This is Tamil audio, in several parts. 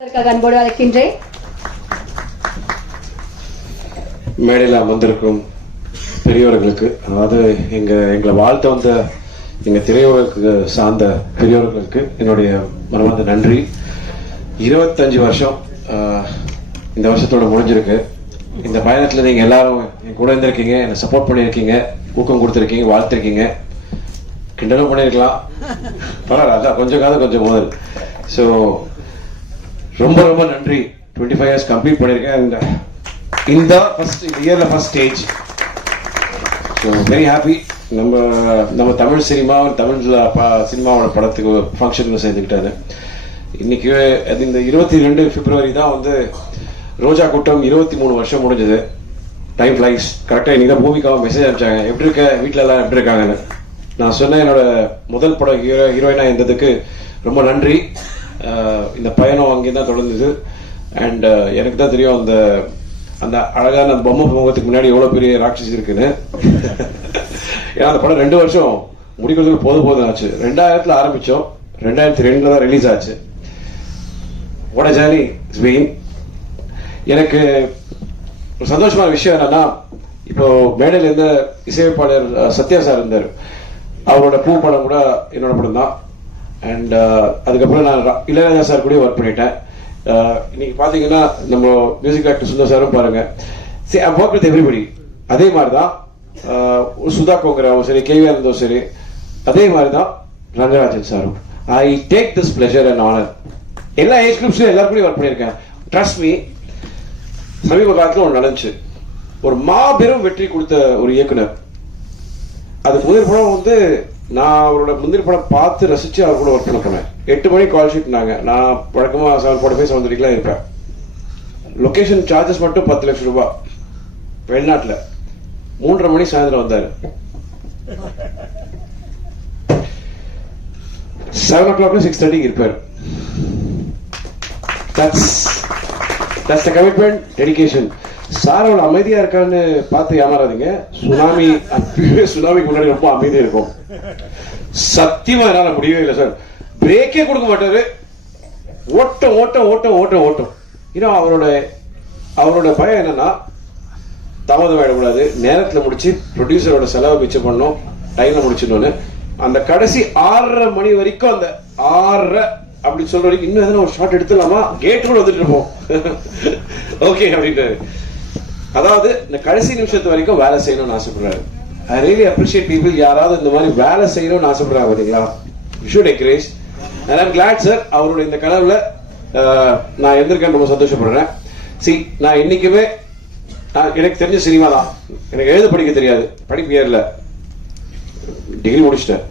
அன்போடு அழைக்கின்றேன். மேடையில் அமர்ந்திருக்கும் பெரியவர்களுக்கு அதாவது எங்க எங்களை வாழ்த்த வந்த எங்க திரையுலகு சார்ந்த பெரியவர்களுக்கு என்னுடைய மனமார்ந்த நன்றி. இருபத்தஞ்சு வருஷம் ஆஹ், இந்த வருஷத்தோட முடிஞ்சிருக்கு. இந்த பயணத்துல நீங்க எல்லாரும் என் கூட இருந்திருக்கீங்க என்னை சப்போர்ட் பண்ணியிருக்கீங்க ஊக்கம் கொடுத்துருக்கீங்க வாழ்த்திருக்கீங்க. கிண்டலும் பண்ணியிருக்கலாம் பரவாயில்ல அதான் கொஞ்சம் காலம் கொஞ்சம் முதல். ஸோ ரொம்ப ரொம்ப நன்றி. டுவெண்ட்டி ஃபைவ் இயர்ஸ் கம்ப்ளீட் பண்ணியிருக்கேன் அண்ட் இந்த ஃபர்ஸ்ட் இந்த இயரில் first stage so very happy நம்ம நம்ம தமிழ் சினிமா தமிழ் ப- சினிமாவோட படத்துக்கு ஃபங்க்ஷனுக்கு சேர்ந்துக்கிட்டாரு. இன்னைக்கு அது இந்த இருபத்தி ரெண்டு பிப்ரவரி தான் வந்து ரோஜா கூட்டம் இருபத்தி மூணு வருஷம் முடிஞ்சது. டைம் ஃபிளைஸ் கரெக்டாக இன்னைக்கு தான் பூமிக்காக மெசேஜ் அனுப்பிச்சாங்க. எப்படி இருக்க? வீட்டில் எல்லாம் எப்படி இருக்காங்கன்னு? நான் சொன்னேன் என்னோட முதல் படம் ஹீரோ ஹீரோயினா இருந்ததுக்கு ரொம்ப நன்றி. இந்த பயணம் அங்கே தான் தொடர்ந்தது அண்ட் எனக்கு தான் தெரியும் அந்த அந்த அழகான பொம்மை முகத்துக்கு முன்னாடி எவ்வளோ பெரிய ராட்சஸ் இருக்குன்னு. ஏன்னா அந்த படம் ரெண்டு வருஷம் முடிக்கிறதுக்கு போதும் போதும் ஆச்சு. ரெண்டாயிரத்துல ஆரம்பிச்சோம். ரெண்டாயிரத்தி ரெண்டுல தான் ரிலீஸ் ஆச்சு. உட ஜாலி journey எனக்கு ஒரு சந்தோஷமான விஷயம் என்னன்னா இப்போ மேடையில் இருந்த இசையமைப்பாளர் சத்யா சார் இருந்தார். அவரோட பூ படம் கூட என்னோட படம் தான் அண்ட் uh, அதுக்கப்புறம் நான் ரா- இளையராஜா சார் கூட ஒர்க் பண்ணிட்டேன். Uh, இன்னைக்கு பார்த்தீங்கன்னா நம்ம மியூசிக் ஆக்டர் சுந்தர் சாரும் பாருங்க. சரி ஐ ஒர்க் வித் எவ்ரிபடி அதே மாதிரி தான் uh, சுதா கோங்கராவும் சரி கேவியா இருந்ததும் சரி அதே மாதிரி தான் ரங்கராஜன் சாரும். I take this pleasure and honour எல்லா ஏஜ் குரூப்ஸ்லையும் எல்லாரும் கூட ஒர்க் பண்ணியிருக்கேன். ட்ரஸ்ட் மீ சமீப காலத்தில் ஒன்று நடந்துச்சு. ஒரு மாபெரும் வெற்றி கொடுத்த ஒரு இயக்குனர். அது முதல் படம் வந்து நான் அவரோட முந்திரி படம் பார்த்து ரசிச்சு அவர் கூட ஒர்க் பண்ண போனேன் எட்டு மணிக்கு கால் ஷீட்னாங்க நான் வழக்கமா செவன் ஃபார்ட்டி ஃபைவ் செவன் த்ரீக்கெலாம் இருப்பேன். லொகேஷன் சார்ஜஸ் மட்டும் பத்து லட்சம் ரூபாய் வெளிநாட்டில். மூன்றரை மணி சாயந்தரம் வந்தார். செவன் ஓ கிளாக்ல சிக்ஸ் தேர்ட்டிக்கு இருப்பார். That's that's the commitment dedication sir அவ்வளோ அமைதியா இருக்கான்னு பார்த்து ஏமாறாதீங்க. சுனாமி அப்பவே சுனாமிக்கு முன்னாடி ரொம்ப அமைதியா இருக்கும். சத்தியமா என்னால முடியவே இல்லை சார் பிரேக்கே கொடுக்க மாட்டாரு. ஓட்டம் ஓட்டம் ஓட்டம் ஓட்டம் ஓட்டம். இன்னும் அவரோட அவரோட பயம் என்னன்னா தாமதம் ஆயிடக்கூடாது. நேரத்தில் முடிச்சு ப்ரொடியூசரோட செலவை மிச்சம் பண்ணோம் டைம்ல முடிச்சிடணும்னு. அந்த கடைசி ஆறரை மணி வரைக்கும் அந்த ஆறரை அப்படி சொல்ற வரைக்கும் இன்னும் எதனா ஒரு ஷார்ட் எடுத்துலாமா கேட்டு கூட வந்துட்டு இருப்போம். ஓகே அப்படின்ட்டு அதாவது இந்த கடைசி நிமிஷத்து வரைக்கும் வேலை செய்யணும்னு ஆசைப்படுறாரு. ஐ ரியலி அப்ரிஷியேட் பீப்புள் யாராவது இந்த மாதிரி வேலை செய்யணும்னு ஆசைப்படுறாங்க பாத்தீங்களா? Should encourage and I'm glad sir அவரோட இந்த கனவுல நான் எந்திருக்கேன் ரொம்ப சந்தோஷப்படுறேன். சி நான் இன்னைக்குமே நான் எனக்கு தெரிஞ்ச சினிமா தான். எனக்கு எழுத படிக்க தெரியாது. படிப்பு ஏறல. டிகிரி முடிச்சிட்டேன்.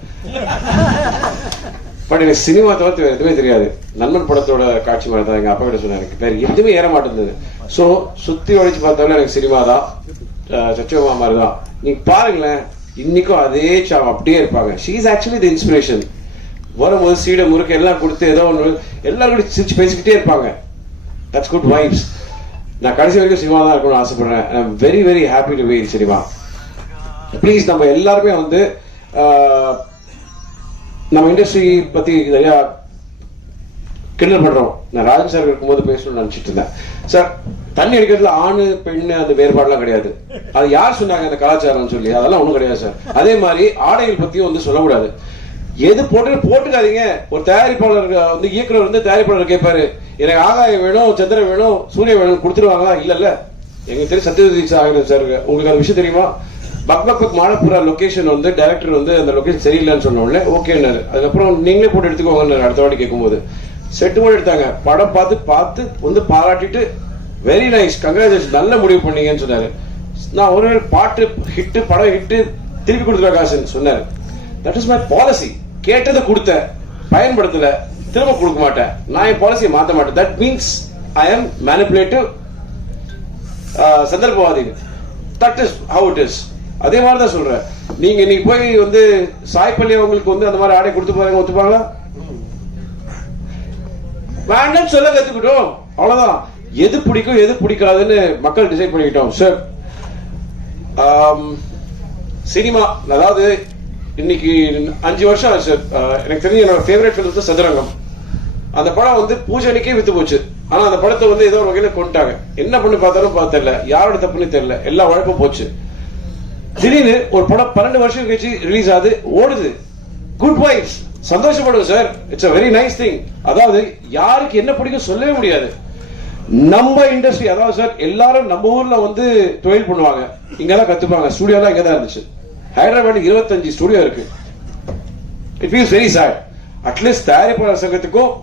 பட் எனக்கு சினிமா தவிர்த்து வேறு எதுவுமே தெரியாது. நண்பன் படத்தோட காட்சி மாதிரி தான் எங்க அப்பா கிட்ட சொன்னாரு. வேற எதுவுமே ஏற மாட்டேங்குது. ஸோ சுத்தி உழைச்சு பார்த்தாலும் எனக்கு சினிமா தான். சச்சோமா மாதிரி தான். நீங்க பாருங்களேன் இன்னைக்கும் அதே சாம் அப்படியே இருப்பாங்க. She is actually the inspiration வரும்போது சீடை முறுக்கு எல்லாம் கொடுத்து ஏதோ ஒன்று எல்லாரும் சிரிச்சு பேசிக்கிட்டே இருப்பாங்க. தட்ஸ் குட் வைப்ஸ் நான் கடைசி வரைக்கும் சினிமா தான் இருக்கணும்னு ஆசைப்படுறேன். I'm very very happy to be cinema please நம்ம எல்லாருமே வந்து நம்ம இண்டஸ்ட்ரி பத்தி நிறையா கிண்டல் பண்றோம். நான் ராஜன் சார் இருக்கும்போது பேசணும்னு நினைச்சிட்டு இருந்தேன். சார் தண்ணி அடிக்கிறதுல ஆணு பெண்ணு அந்த வேறுபாடுலாம் கிடையாது. அது யார் சொன்னாங்க அந்த கலாச்சாரம்னு சொல்லி? அதெல்லாம் ஒன்றும் கிடையாது சார் அதே மாதிரி ஆடைகள் பத்தியும் வந்து சொல்லக்கூடாது. எது போட்டு போட்டுக்காதீங்க. ஒரு தயாரிப்பாளர் வந்து இயக்குனர் வந்து தயாரிப்பாளர் கேட்பாரு. எனக்கு ஆகாயம் வேணும் சந்திரன் வேணும் சூரியன் வேணும் கொடுத்துருவாங்களா? இல்ல இல்ல எங்க தெரியும் சத்யஜி சாகர் சார் உங்களுக்கு அந்த விஷயம் தெரியுமா? பக்பக் மாலப்புரா லொகேஷன் வந்து டைரக்டர் வந்து அந்த லொகேஷன் சரியில்லைன்னு சொன்ன உடனே அதுக்கப்புறம் நீங்களே போட்டு எடுத்துக்கோங்க அடுத்த வாட்டி கேட்கும்போது. செட்டு கூட எடுத்தாங்க. படம் பார்த்து பார்த்து வந்து பாராட்டிட்டு வெரி நைஸ் கங்க்ராச்சுலேஷன் நல்ல முடிவு பண்ணீங்கன்னு சொன்னாரு. நான் ஒரு பாட்டு ஹிட்டு படம் ஹிட்டு திருப்பி கொடுத்துருவா காசுன்னு சொன்னார். தட் இஸ் மை பாலிசி கேட்டதை கொடுத்த பயன்படுத்தல திரும்ப கொடுக்க மாட்டேன். நான் என் பாலிசியை மாற்ற மாட்டேன். That means I am manipulative சந்தர்ப்பவாதி. That is how it is அதே மாதிரி தான் சொல்றேன். நீங்க இன்னைக்கு போய் வந்து சாய்பள்ளி அவங்களுக்கு வந்து அந்த மாதிரி ஆடை கொடுத்து பாருங்க ஒத்துப்பாங்களா? வேண்டாம் சொல்ல கத்துக்கிட்டோம். அவ்வளவுதான். எது பிடிக்கும் எது பிடிக்காதுன்னு மக்கள் டிசைட் பண்ணிக்கிட்டோம் சார் சினிமா அதாவது இன்னைக்கு அஞ்சு வருஷம் சார் எனக்கு தெரிஞ்சு என்னோட ஃபேவரட் ஃபிலிம் தான் சதுரங்கம். அந்த படம் வந்து பூஜை அன்னைக்கே வித்து போச்சு. ஆனா அந்த படத்தை வந்து ஏதோ ஒரு வகையில கொண்டுட்டாங்க என்ன பண்ணி பார்த்தாலும் பார்த்து தெரியல. யாரோட தப்புன்னு தெரியல. எல்லா உழைப்பும் போச்சு. திடீர்னு ஒரு படம் பன்னெண்டு வருஷம் கழிச்சு ரிலீஸ் ஆகுது ஓடுது. Good vibes சந்தோஷப்படுவோம் sir it's a very nice thing அதாவது யாருக்கு என்ன பிடிக்கும் சொல்லவே முடியாது. நம்ம இண்டஸ்ட்ரி அதாவது சார் எல்லாரும் நம்ம ஊர்ல வந்து தொழில் பண்ணுவாங்க. இங்க தான் கத்துப்பாங்க. ஸ்டுடியோலாம் இங்க தான் இருந்துச்சு. ஹைதராபாத் இருபத்தஞ்சு ஸ்டுடியோ இருக்கு. It feels very sad at least தயாரிப்பாளர் சங்கத்துக்கும்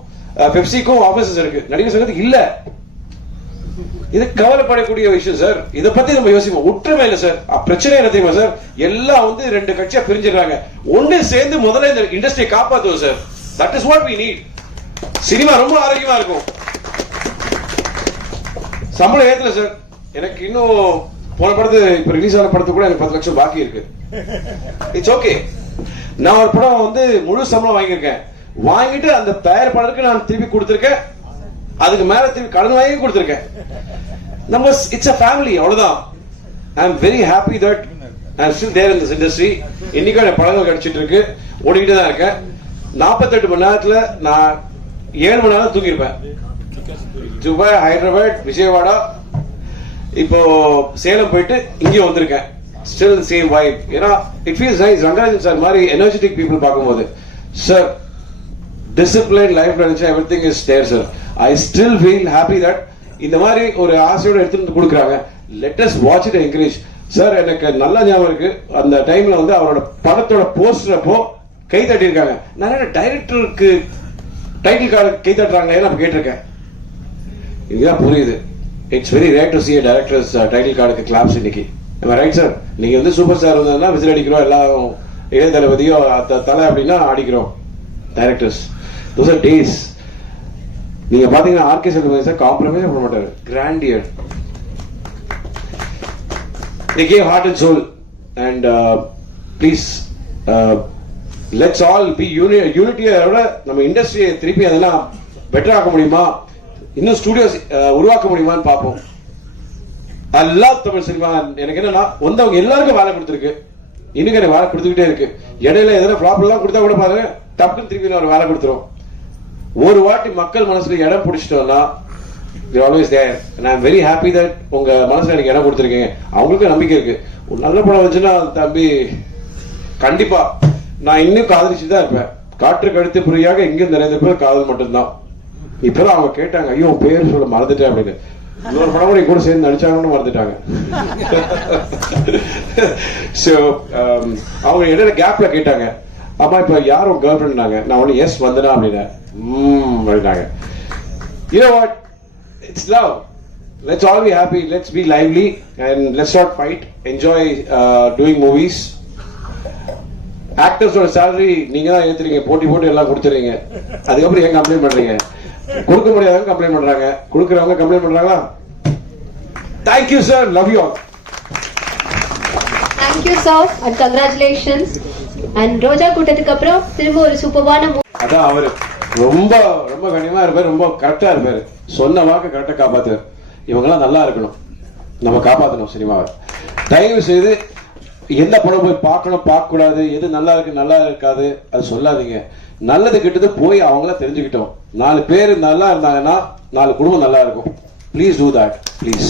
பெப்சிக்கும் ஆபீசஸ் இருக்கு. நடிகர் சங்கத்துக்கு இல்ல. இது கவலைப்படக்கூடிய விஷயம் சார் இத பத்தி நம்ம யோசிப்போம். ஒற்றுமை இல்லை சார் பிரச்சனை என்ன தெரியுமா சார் எல்லாம் வந்து ரெண்டு கட்சியா பிரிஞ்சிடறாங்க ஒண்ணு சேர்ந்து முதல்ல இந்த இண்டஸ்ட்ரியை காப்பாத்துவோம் sir that is what we need cinema ரொம்ப ஆரோக்கியமா இருக்கும். சம்பளம் ஏத்தல சார் எனக்கு இன்னும் போன படத்து இப்ப ரிலீஸ் ஆன படத்துக்கு கூட எனக்கு பத்து லட்சம் பாக்கி இருக்கு. இட்ஸ் ஓகே நான் ஒரு படம் வந்து முழு சம்பளம் வாங்கியிருக்கேன். வாங்கிட்டு அந்த தயாரிப்பாளருக்கு நான் திருப்பி கொடுத்துருக்கேன். அதுக்கு மேல திருப்பி கடன் வாங்கி கொடுத்துருக்கேன். நம்ம இட்ஸ் அ ஃபேமிலி அவ்வளவுதான். I am very happy that I still there in this industry இன்னைக்கும் எனக்கு படங்கள் கிடைச்சிட்டு இருக்கு ஓடிக்கிட்டு தான் இருக்கேன். நாற்பத்தெட்டு மணி நேரத்தில் நான் ஏழு மணி நேரம் தூங்கியிருப்பேன். துபாய் ஹைதராபாத் விஜயவாடா. இப்போ சேலம் போயிட்டு இங்கேயும் வந்திருக்கேன். ஸ்டில் சேம் வைப் ஏன்னா it feels nice Rangarajan sir மாதிரி எனர்ஜெட்டிக் பீப்புள் பார்க்கும்போது. சார் டிசிப்ளின் லைஃப் நினைச்சா every thing is there sir I still feel happy that இந்த மாதிரி ஒரு ஆசையோட எடுத்துட்டு வந்து கொடுக்குறாங்க. Latest watch it encourage sir எனக்கு நல்ல ஞாபகம் இருக்கு. அந்த டைம்ல வந்து அவரோட படத்தோட போஸ்டரப்போ கை தட்டியிருக்காங்க. நிறைய டைரக்டருக்கு டைட்டில் கார்டு கை தட்டுறாங்களே நான் கேட்டிருக்கேன். இதுதான் புரியுது. It's very rare to see directors title கார்டுக்கு கிளாப்ஸ் இன்னைக்கு. நம்ம ரைட் சார் நீங்க வந்து சூப்பர் ஸ்டார் வந்ததுன்னா விசில் அடிக்கிறோம் எல்லாரும் இளைய தளபதியோ தலை அப்படின்னா அடிக்கிறோம் டைரக்டர்ஸ் தோஸ் ஆர் டேஸ் நீங்க பாத்தீங்கன்னா ஆர்கே செல்வம் சார் காம்ப்ரமைஸ் பண்ண மாட்டாரு. Grandeur they gave heart and soul. And uh, please uh, let's all be uni யூனிட்டியோட நம்ம இண்டஸ்ட்ரியை திருப்பி அதெல்லாம் பெட்டர் ஆக்க முடியுமா? இன்னும் ஸ்டுடியோஸ் uh, உருவாக்க முடியுமான்னு பார்ப்போம். எல்லா தமிழ் சினிமா எனக்கு என்னன்னா வந்தவங்க எல்லாருக்கும் வேலை கொடுத்துருக்கு. இன்னும் எனக்கு வேலை கொடுத்துக்கிட்டே இருக்கு. இடையில எதனா ஃபிளாப் எல்லாம் கொடுத்தா கூட பாருங்க டப்புன்னு திருப்பி ஒரு வேலை கொடுத்துரும். ஒரு வாட்டி மக்கள் மனசுல இடம் பிடிச்சிட்டோம்னா always there and I'm very happy that உங்க மனசுல எனக்கு இடம் கொடுத்துருக்கீங்க. அவங்களுக்கும் நம்பிக்கை இருக்கு. ஒரு நல்ல படம் வந்துச்சுன்னா தம்பி கண்டிப்பா நான் இன்னும் காதலிச்சு தான் இருப்பேன். காற்று கழுத்து புரியாக இங்க நிறைய பேர் காதல் மட்டும்தான். இப்பதான் அவங்க கேட்டாங்க ஐயோ பேர் சொல்ல மறந்துட்டேன் அப்படின்னு. இன்னொரு படம் கூட கூட சேர்ந்து நடிச்சாங்கன்னு மறந்துட்டாங்க. ஸோ um, அவங்க இடையில கேப்ல கேட்டாங்க அம்மா இப்போ யாரும் கேர்ள் ஃப்ரெண்ட்னாங்க நான் ஒன்று எஸ் வந்தனா அப்படின்னேன். அப்படின்னாங்க you know what? It's love. Let's all be happy. Let's be lively and let's not fight. Enjoy uh, doing movies. ஆக்டர்ஸோட salary நீங்க தான் ஏத்துறீங்க. போட்டி போட்டு எல்லாம் கொடுத்துறீங்க. அதுக்கப்புறம் ஏன் கம்ப்ளைண்ட் பண்றீங்க? கொடுக்க முடியாதவங்க கம்ப்ளைண்ட் பண்றாங்க. கொடுக்கறவங்க கம்ப்ளைண்ட் பண்றாங்களா? Thank you sir love you all thank you sir and congratulations and Roja கூட்டத்துக்கு அப்புறம் திரும்ப ஒரு சூப்பர்வான அதான் அவரு. ரொம்ப ரொம்ப கனியமா இருப்பாரு ரொம்ப கரெக்டா இருப்பாரு. சொன்ன வாக்கு கரெக்டா காப்பாத்துவார். இவங்கெல்லாம் நல்லா இருக்கணும். நம்ம காப்பாத்தணும் சினிமாவை. தயவு செய்து எந்த படம் போய் பார்க்கணும் பார்க்க கூடாது எது நல்லா இருக்கு நல்லா இருக்காது அது சொல்லாதீங்க. நல்லது கெட்டது போய் அவங்கள தெரிஞ்சுக்கிட்டோம். நாலு பேர் நல்லா இருந்தாங்கன்னா நாலு குடும்பம் நல்லா இருக்கும். Please do that please